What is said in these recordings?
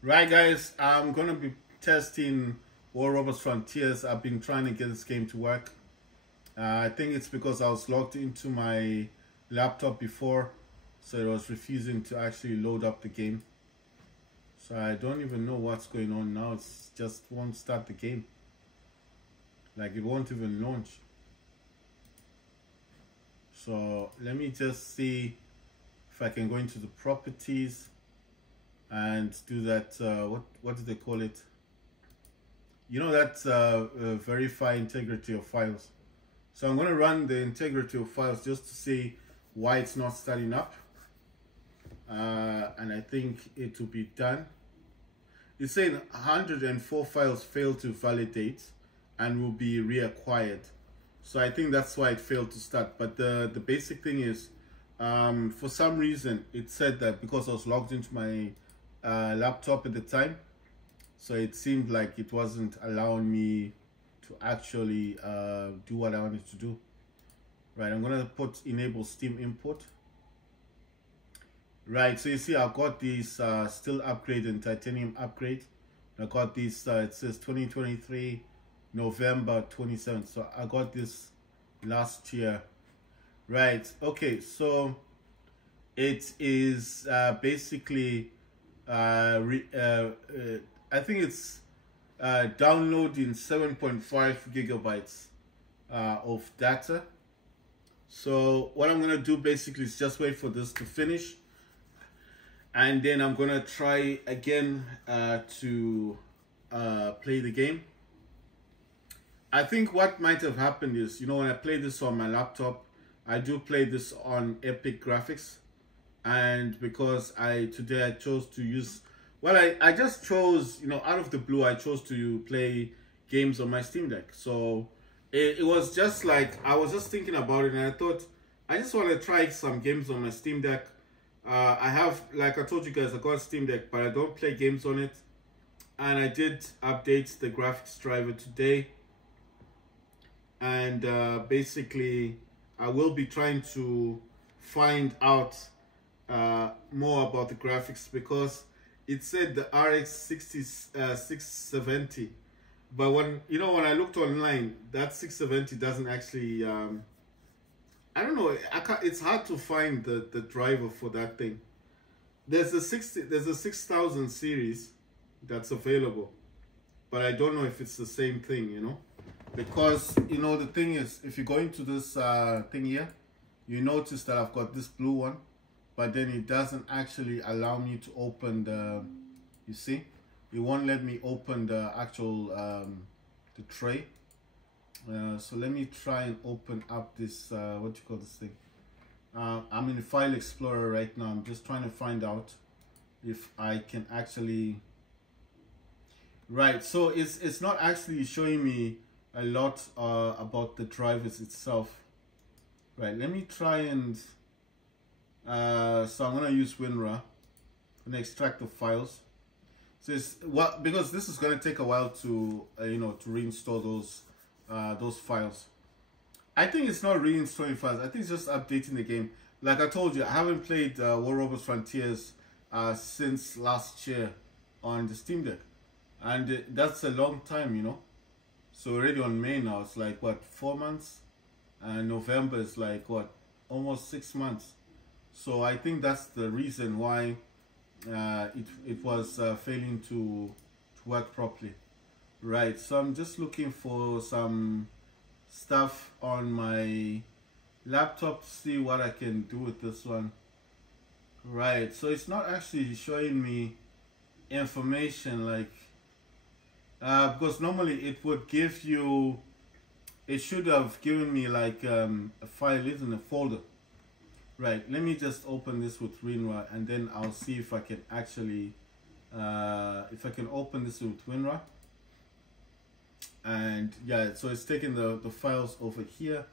Right, guys, I'm gonna be testing War Robots Frontiers. I've been trying to get this game to work. I think it's because I was logged into my laptop before, so it was refusing to actually load up the game. So I don't even know what's going on now. It's just won't start the game. Like it won't even launch. So let me just see if I can go into the properties and do that. What do they call it? You know that verify integrity of files. So I'm going to run the integrity of files just to see why it's not starting up. And I think it will be done. It's saying 104 files failed to validate and will be reacquired. So I think that's why it failed to start. But the basic thing is, for some reason, it said that because I was logged into my laptop at the time, so it seemed like it wasn't allowing me to actually do what I wanted to do. Right, I'm gonna put enable Steam import. Right, so you see I've got these steel upgrade and titanium upgrade. I got these, it says 2023 November 27th. So I got this last year. Right, okay, so it is basically, I think it's downloading 7.5 gigabytes of data. So what I'm gonna do basically is just wait for this to finish, and then I'm gonna try again to play the game. I think what might have happened is, you know, when I play this on my laptop, I do play this on Epic Graphics, and because today I chose to use, well, I just chose, you know, out of the blue, I chose to play games on my Steam Deck. So it was just like, I was just thinking about it and I thought, I just want to try some games on my Steam Deck. I have, like I told you guys, I got a Steam Deck, but I don't play games on it. And I did update the graphics driver today. And basically, I will be trying to find out more about the graphics, because it said the RX 670, but when I looked online, that 670 doesn't actually I don't know, it's hard to find the driver for that thing. There's a 6000 series that's available, but I don't know if it's the same thing, because the thing is, if you go into this thing here, you notice that I've got this blue one, but then it doesn't actually allow me to open you see, it won't let me open the actual the tray. So let me try and open up this what do you call this thing. I'm in the file explorer right now. I'm just trying to find out if I can actually, right, so it's not actually showing me a lot about the drivers itself. Right, let me try and so I'm gonna use WinRAR and extract the files. So because this is gonna take a while to to reinstall those files. I think it's not reinstalling files. I think it's just updating the game. Like I told you, I haven't played War Robots Frontiers since last year on the Steam Deck, and that's a long time. So already on May now, it's like what, 4 months, and November is like what, almost 6 months. So I think that's the reason why it was failing to work properly. Right, so I'm just looking for some stuff on my laptop to see what I can do with this one. Right, so it's not actually showing me information like because normally it would give you, it should have given me like a file, isn't a folder. Right, let me just open this with WinRAR, and then I'll see if I can actually if I can open this with WinRAR. And yeah, so it's taking the files over here,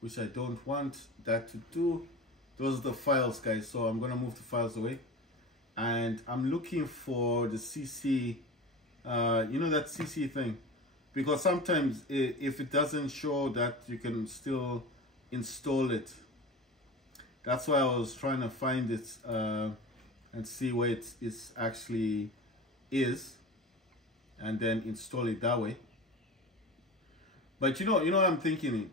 which I don't want that to do. Those are the files, guys, so I'm gonna move the files away, and I'm looking for the CC, that CC thing, because sometimes if it doesn't show that, you can still install it. That's why I was trying to find it and see where it's actually is, and then install it that way. But you know what I'm thinking.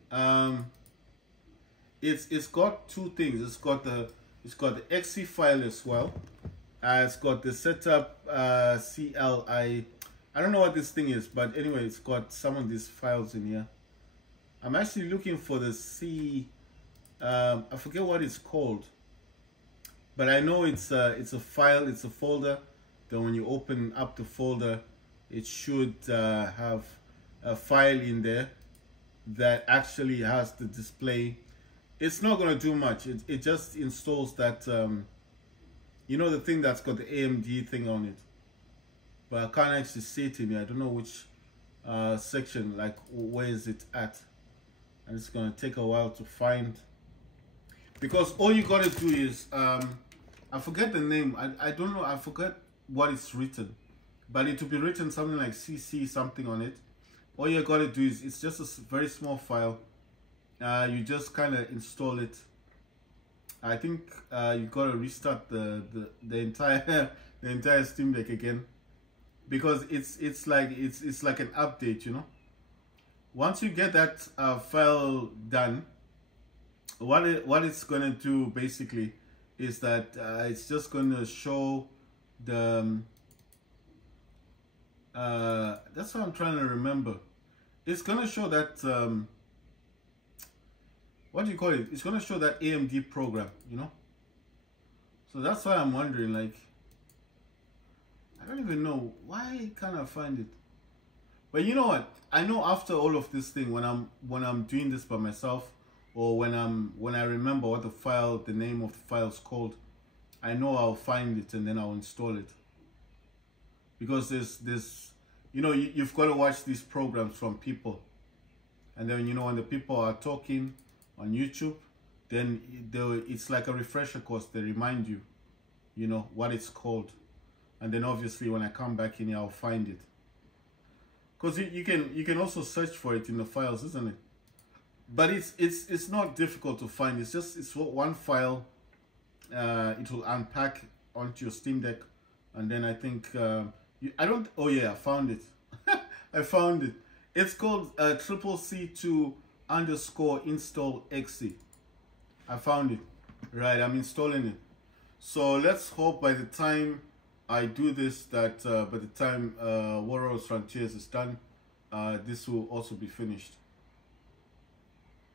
It's got two things. It's got the exe file as well. It's got the setup CLI. I don't know what this thing is, but anyway, it's got some of these files in here. I'm actually looking for the I forget what it's called, but I know it's a file, it's a folder. Then when you open up the folder, it should have a file in there that actually has the display. It's not going to do much. It just installs that, you know, the thing that's got the AMD thing on it. But I can't actually see it in here. I don't know which section, like where is it at. And it's going to take a while to find. Because all you got to do is, I forget the name. I don't know. I forget what it's written. But it will be written something like CC something on it. All you got to do is, it's just a very small file. You just kind of install it. I think you got to restart the entire the entire Steam Deck again, because it's like an update, you know. Once you get that file done, what it's going to do basically is that it's just going to show the that's what I'm trying to remember. It's going to show that what do you call it? It's going to show that AMD program, you know. So that's why I'm wondering, like, I don't even know why can't I find it. But you know what? I know after all of this thing, when I'm doing this by myself, or when I remember what the name of the file is called, I know I'll find it and then I'll install it. Because there's you know, you've got to watch these programs from people, and then, you know, when the people are talking on YouTube, then it's like a refresher course. They remind you, you know, what it's called, and then obviously when I come back in here, I'll find it. Because you can also search for it in the files, isn't it? But it's not difficult to find. It's one file. It will unpack onto your Steam Deck, and then I think oh yeah, I found it. I found it. It's called CCC2 _ install exe. I found it. Right, I'm installing it. So let's hope by the time I do this, that by the time Warlords Frontiers is done, this will also be finished.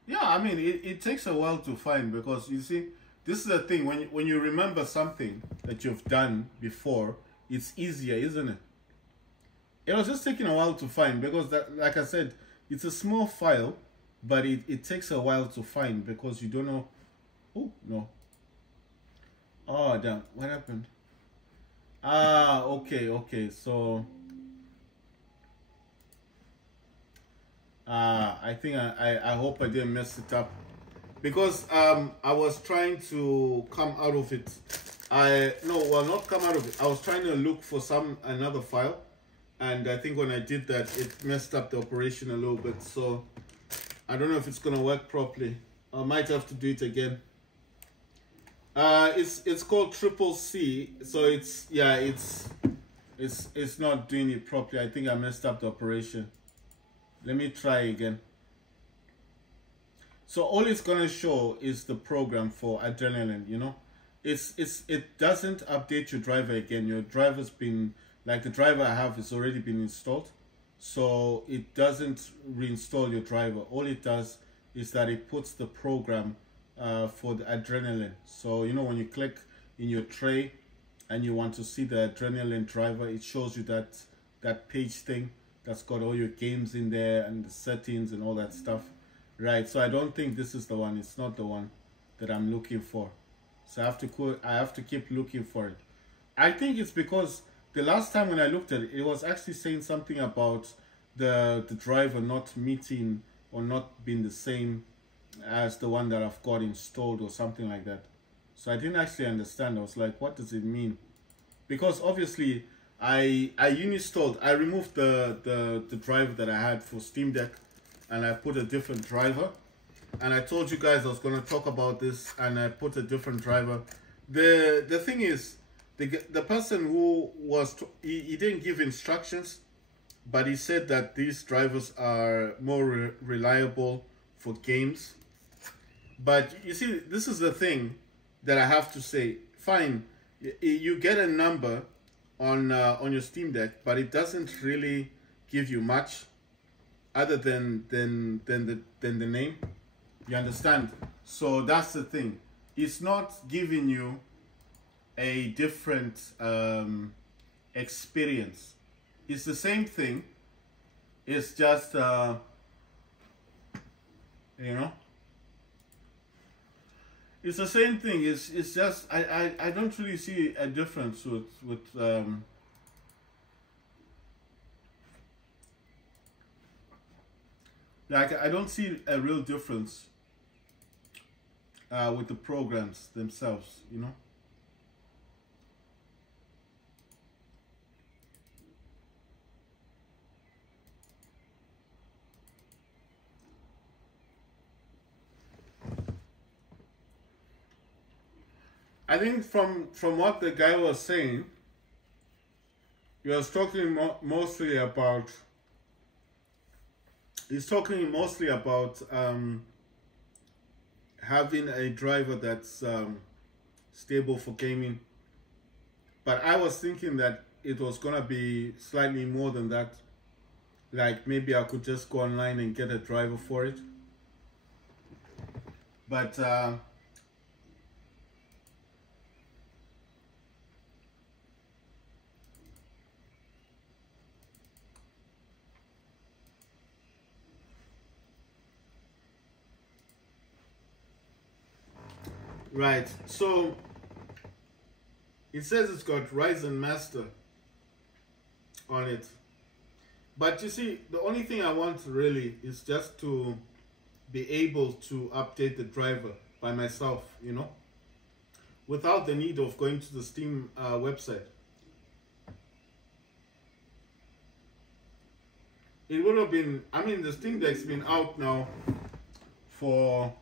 Yeah, I mean, it takes a while to find, because you see, this is the thing, when you remember something that you've done before, it's easier, isn't it? It was just taking a while to find, because that, like I said, it's a small file, but it takes a while to find, because you don't know. Oh no. Oh damn, what happened? Okay, so I think I hope I didn't mess it up, because I was trying to come out of it. Not come out of it. I was trying to look for another file, and I think when I did that, it messed up the operation a little bit. So I don't know if it's gonna work properly. I might have to do it again. It's called CCC, so it's not doing it properly. I think I messed up the operation. Let me try again. So all it's gonna show is the program for Adrenaline, you know. It doesn't update your driver again. Your driver's been, like, the driver I have is already been installed, so it doesn't reinstall your driver. All it does is that it puts the program for the Adrenaline. So, you know, when you click in your tray and you want to see the Adrenaline driver, it shows you that page thing that's got all your games in there and the settings and all that stuff, right? So I don't think this is the one. It's not the one that I'm looking for. So I have to keep looking for it. I think it's because the last time when I looked at it, it was actually saying something about the driver not meeting or not being the same as the one that I've got installed or something like that. So I didn't actually understand. I was like, what does it mean? Because obviously I removed the driver that I had for Steam Deck, and I put a different driver. And I told you guys I was going to talk about this, and I put a different driver. The thing is, the person who was he didn't give instructions, but he said that these drivers are more reliable for games. But you see, this is the thing that I have to say. Fine, you get a number on your Steam Deck, but it doesn't really give you much other than the name. You understand? So that's the thing. It's not giving you a different experience. It's the same thing. It's just you know. It's the same thing. It's just I don't really see a difference with like I don't see a real difference with the programs themselves. You know. I think from what the guy was saying, he was talking mostly about. He's talking mostly about having a driver that's stable for gaming. But I was thinking that it was gonna be slightly more than that. Like maybe I could just go online and get a driver for it. But right, so it says it's got Ryzen Master on it. But you see, the only thing I want really is just to be able to update the driver by myself, you know, without the need of going to the Steam website. It would have been, I mean, the Steam Deck's been out now for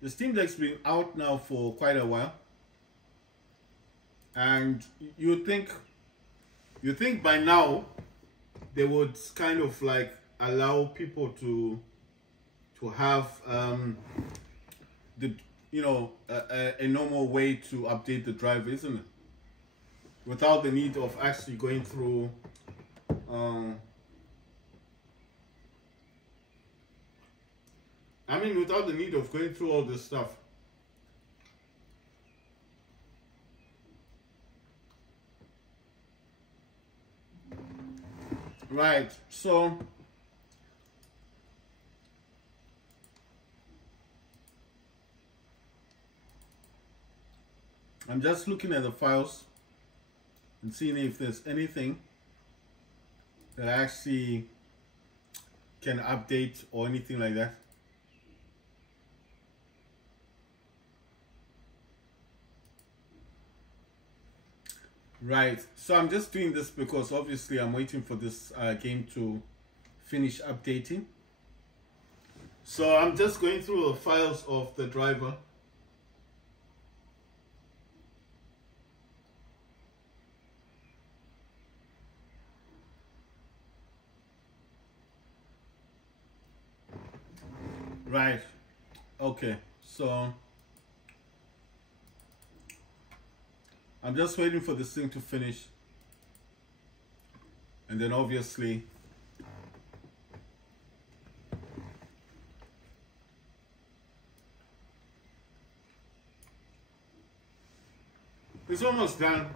the Steam Deck's been out now for quite a while, and you think by now they would kind of like allow people to have the a normal way to update the driver, isn't it? Without the need of actually going through I mean, without the need of going through all this stuff. Right, so I'm just looking at the files and seeing if there's anything that I actually can update or anything like that. Right, so I'm just doing this because obviously I'm waiting for this game to finish updating. So I'm just going through the files of the driver. Right, okay, so I'm just waiting for this thing to finish, and then obviously it's almost done.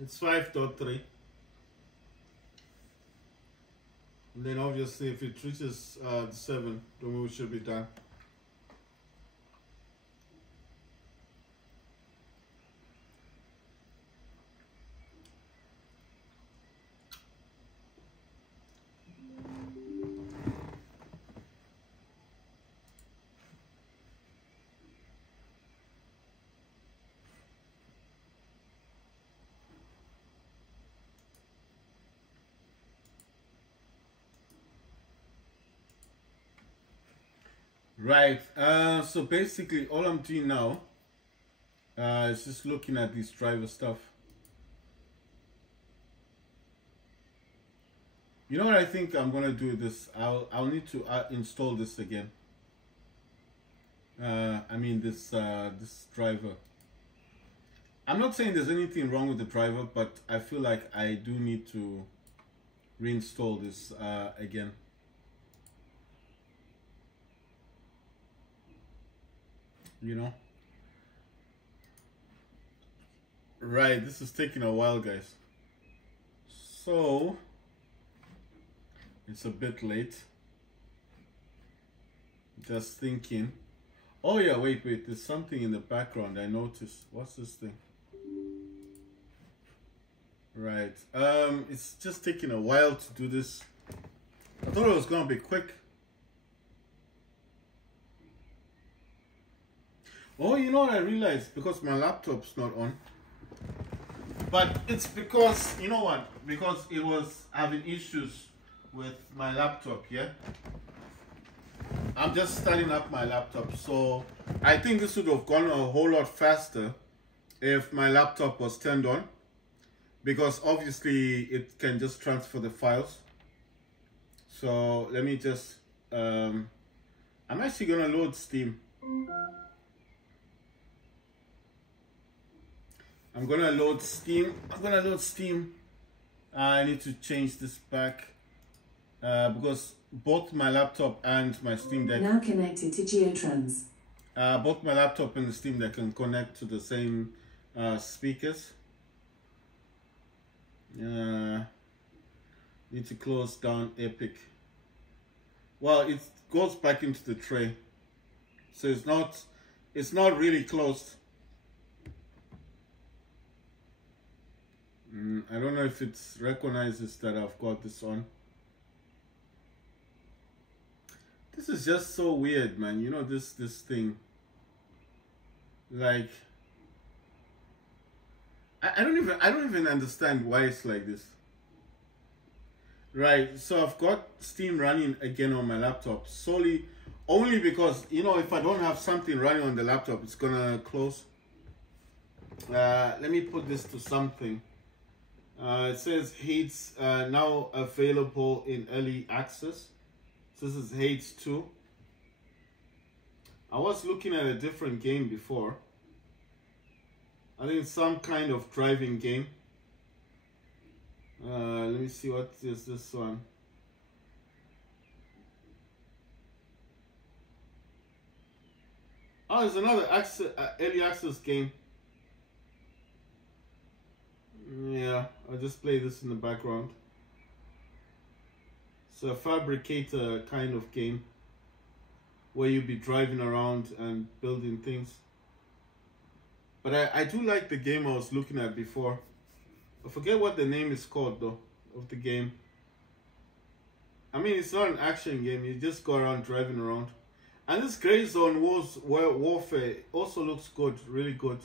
It's 5.3, and then obviously if it reaches 7, then we should be done. Right. So basically, all I'm doing now is just looking at this driver stuff. You know what I think I'm gonna do this. I'll need to install this again. I mean this driver. I'm not saying there's anything wrong with the driver, but I feel like I do need to reinstall this again. You know? Right, this is taking a while, guys. So, it's a bit late. Just thinking. Oh yeah, wait, there's something in the background I noticed. What's this thing? Right, it's just taking a while to do this. I thought it was gonna be quick. Oh, you know what I realized? Because my laptop's not on. But it's because, you know what? Because it was having issues with my laptop, yeah? I'm just starting up my laptop. So I think this would have gone a whole lot faster if my laptop was turned on. Because obviously it can just transfer the files. So let me just, I'm actually gonna load Steam. I'm gonna load Steam. I need to change this back because both my laptop and my Steam Deck now connected to GeoTrans. Both my laptop and the Steam Deck can connect to the same speakers. Need to close down Epic. Well, it goes back into the tray, so it's not really closed. I don't know if it recognizes that I've got this on. This is just so weird, man. You know, this thing. Like, I don't even understand why it's like this. Right, so I've got Steam running again on my laptop solely only because, you know, if I don't have something running on the laptop, it's gonna close. Let me put this to something. It says Hades now available in early access. So this is Hades 2. I was looking at a different game before. I think some kind of driving game. Let me see, what is this one? Oh, it's another early access game. Yeah, I'll just play this in the background. It's a fabricator kind of game where you'll be driving around and building things. But I do like the game I was looking at before. I forget what the name is called though, of the game. I mean, it's not an action game, you just go around driving around. And this Grey Zone Warfare also looks good, really good.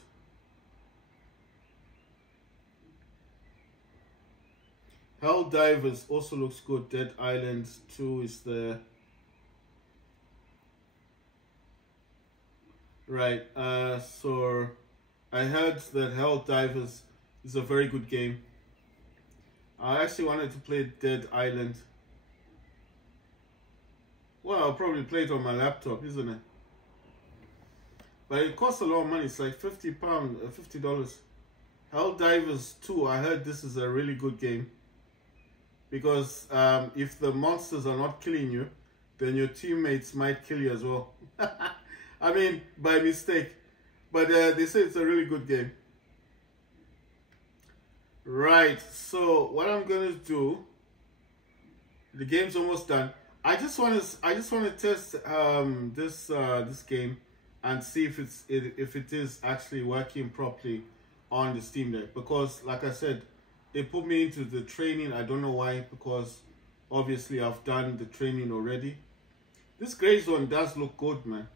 Helldivers also looks good. Dead Island 2 is there. Right, so I heard that Helldivers is a very good game. I actually wanted to play Dead Island. Well, I'll probably play it on my laptop, isn't it? But it costs a lot of money. It's like £50, $50. Helldivers 2, I heard this is a really good game. Because if the monsters are not killing you, then your teammates might kill you as well. I mean, by mistake. But they say it's a really good game. Right, so what I'm gonna do, the game's almost done. I just want to test this game and see if it is actually working properly on the Steam Deck, because like I said, they put me into the training. I don't know why, because obviously I've done the training already. This Grey Zone does look good, man.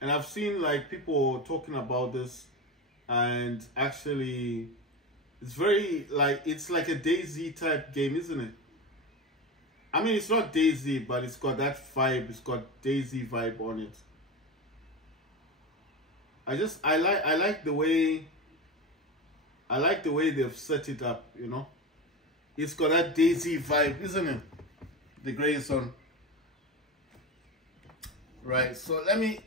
And I've seen like people talking about this, and actually it's very like, it's like a DayZ type game, isn't it? I mean, it's not Daisy, but it's got that vibe. It's got Daisy vibe on it. I like the way they've set it up, you know. It's got that Daisy vibe, isn't it? The Grey Zone. Right, so let me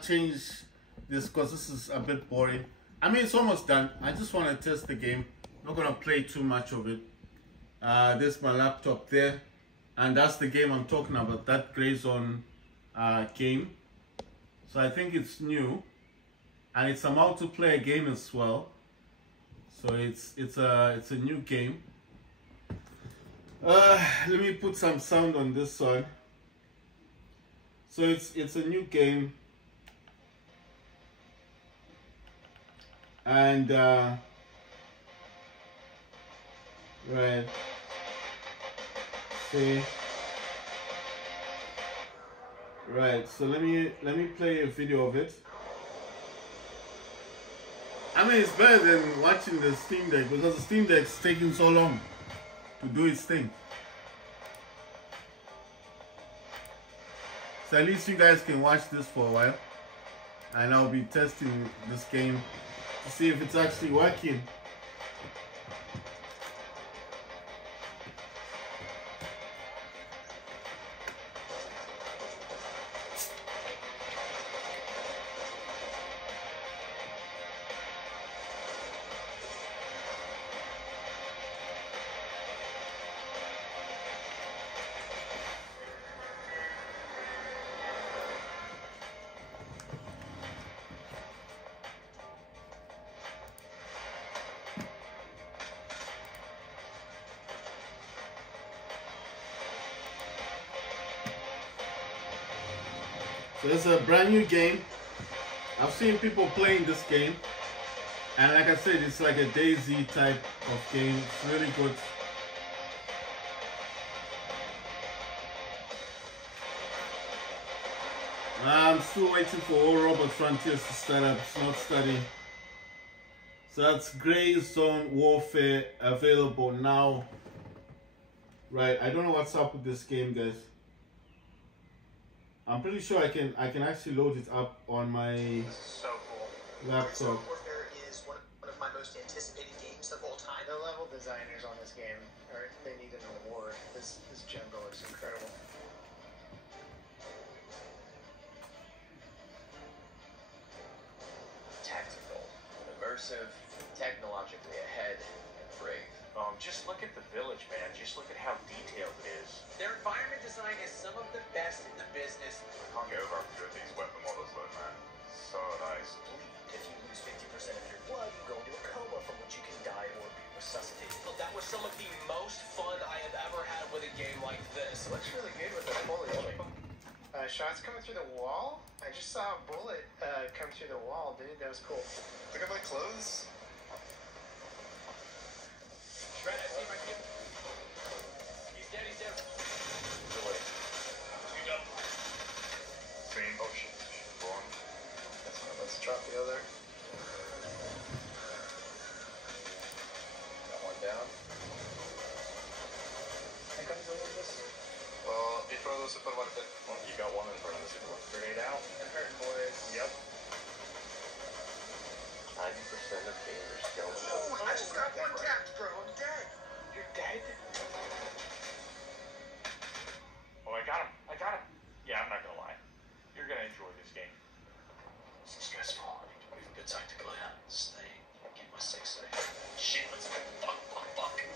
change this because this is a bit boring. I mean, it's almost done. I just want to test the game. I'm not gonna play too much of it. There's my laptop there, and that's the game I'm talking about. That Grey Zone game. So I think it's new, and it's a multiplayer game as well. So it's a new game. Let me put some sound on this side. So it's a new game, and right. See. Right. So let me play a video of it. I mean, it's better than watching the Steam Deck because the Steam Deck's taking so long to do its thing. So at least you guys can watch this for a while, and I'll be testing this game to see if it's actually working. So it's a brand new game. I've seen people playing this game, and like I said, it's like a Daisy type of game. It's really good. I'm still waiting for All Robot Frontiers to start up. It's not starting. So that's Grey Zone Warfare available now. Right, I don't know what's up with this game, guys. I'm pretty sure I can actually load it up on my so cool. laptop. Warfare is one of my most anticipated games of all time. The level designers on this game, they need an award. This jungle is incredible. Tactical, immersive, technologically ahead, and brave. Just look at the village, man. Just look at how detailed it is. Their environment design is some of the best in the business. I can't get over how good these weapon models look, man. So nice. If you lose 50% of your blood, you go into a coma from which you can die or be resuscitated. That was some of the most fun I have ever had with a game like this. It looks really good with the foliage. Shots coming through the wall? I just saw a bullet come through the wall, dude. That was cool. Look at my clothes. Shred, I see my kid. He's dead, he's dead. Really? You go. Same. Oh shit. Go on. That's fine. Let's drop the other. Got one down. I got the this. In front of the supermarket. Well, you got one in front of the supermarket. Grenade out. I'm hurting, boys. Yep. 90% of gamers don't Oh, I just got one tapped, bro. I'm dead. You're dead? Oh, I got him. I got him. Yeah, I'm not gonna lie. You're gonna enjoy this game. This is stressful. I need to move a bit tactically. Stay. Keep my six safe. Shit, let's go. Fuck. Got him.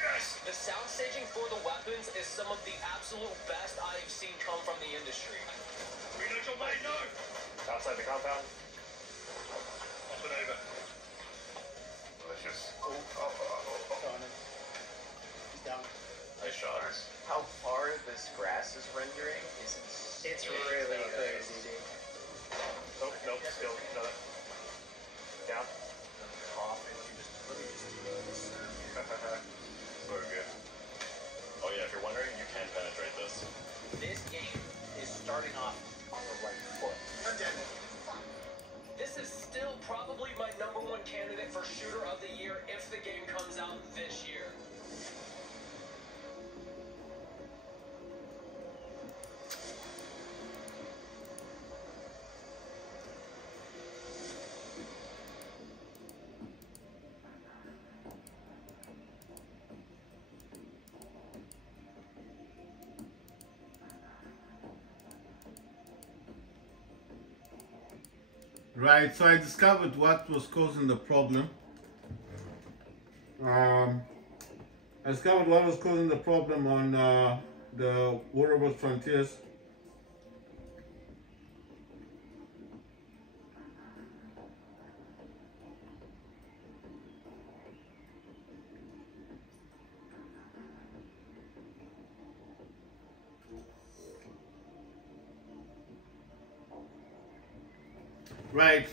Yes! The sound staging for the weapons is some of the absolute best I have seen come from the industry. Reload your way, no! Outside the compound. Up and over. Delicious. Got him. He's down. Nice shots. How far this grass is rendering is insane. It's really crazy, dude. Oh, nope, still another. Down. Coughing. So good. Oh yeah, if you're wondering, you can penetrate this. This game is starting off on the right foot. I'm dead. This is still probably my #1 candidate for Shooter of the Year if the game comes out this year. Right, so I discovered what was causing the problem. I discovered what was causing the problem on the Warable Frontiers. Right.